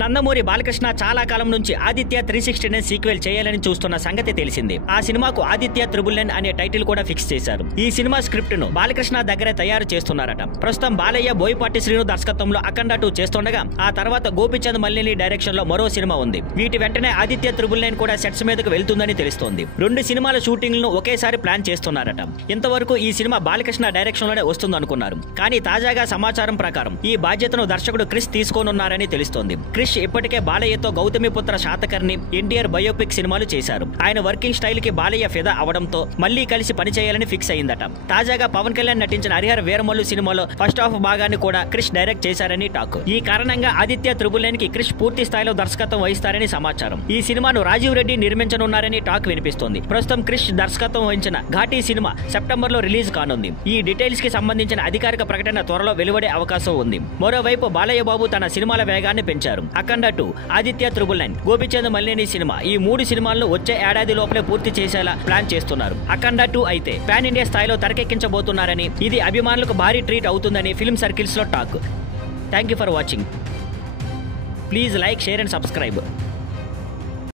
నందమూరి బాలకృష్ణ చాలా కాలం నుంచి ఆదిత్య 369 సీక్వెల్ చేయాలని చూస్తున్న సంగతి తెలిసింది. ఆ సినిమాకు ఆదిత్య 999 అనే టైటిల్ కూడా ఫిక్స్ చేశారు. ఈ సినిమా స్క్రిప్ట్ ను బాలకృష్ణ దగ్గరే తయారు చేస్తున్నారట. ప్రస్తుతం బాలయ్య బోయపాటి శ్రీను దర్శకత్వంలో అఖండ 2 చేస్తుండగా ఆ తర్వాత గోపిచంద్ మల్లిని డైరెక్షన్ లో మరో సినిమా ఉంది. వీటి వెంటనే ఆదిత్య 999 కూడా సెట్స్ మీదకు వెళ్తుందని తెలుస్తోంది. 2 సినిమాల షూటింగ్లను ఒకేసారి ప్లాన్ చేస్తున్నారట. ఇంతవరకు ఈ సినిమా బాలకృష్ణ డైరెక్షన్ లోనే వస్తుందనుకున్నారు. కానీ తాజాగా సమాచారం ప్రకారం ఈ బాధ్యతను దర్శకుడు క్రిష్ తీసుకోనున్నారని తెలుస్తోంది. క్రిష్ ఇప్పటికే బాలయ్యతో గౌతమిపుత్ర శాతకర్ణి, ఎన్టీఆర్ బయోపిక్ సినిమాలు చేశారు. ఆయన వర్కింగ్ స్టైల్ కి బాలయ్య ఫిదా అవడంతో మళ్లీ కలిసి పనిచేయాలని ఫిక్స్ అయిందట. తాజాగా పవన్ కళ్యాణ్ నటించిన హరిహర వీరమల్లు సినిమాలో ఫస్ట్ హాఫ్ భాగాన్ని కూడా క్రిష్ డైరెక్ట్ చేశారని టాక్. ఈ కారణంగా ఆదిత్య 999 కి క్రిష్ పూర్తి స్థాయిలో దర్శకత్వం వహిస్తారని సమాచారం. ఈ సినిమాను రాజీవ్ రెడ్డి నిర్మించనున్నారని టాక్ వినిపిస్తోంది. ప్రస్తుతం క్రిష్ దర్శకత్వం వహించిన ఘాటీ సినిమా సెప్టెంబర్ లో రిలీజ్ కానుంది. ఈ డీటెయిల్స్ కి సంబంధించిన అధికారిక ప్రకటన త్వరలో వెలువడే అవకాశం ఉంది. మరోవైపు బాలయ్య బాబు తన సినిమాల వేగాన్ని పెంచారు. అఖండ 2, ఆదిత్య 999, గోపిచంద్ మల్లిని సినిమా ఈ 3 సినిమాలను వచ్చే ఏడాది లోపలే పూర్తి చేసేలా ప్లాన్ చేస్తున్నారు. అఖండ 2 అయితే పాన్ ఇండియా స్థాయిలో తెరకెక్కించబోతున్నారని, ఇది అభిమానులకు భారీ ట్రీట్ అవుతుందని ఫిల్మ్ సర్కిల్స్ లో talk. Thank you for watching. Please like, share and subscribe.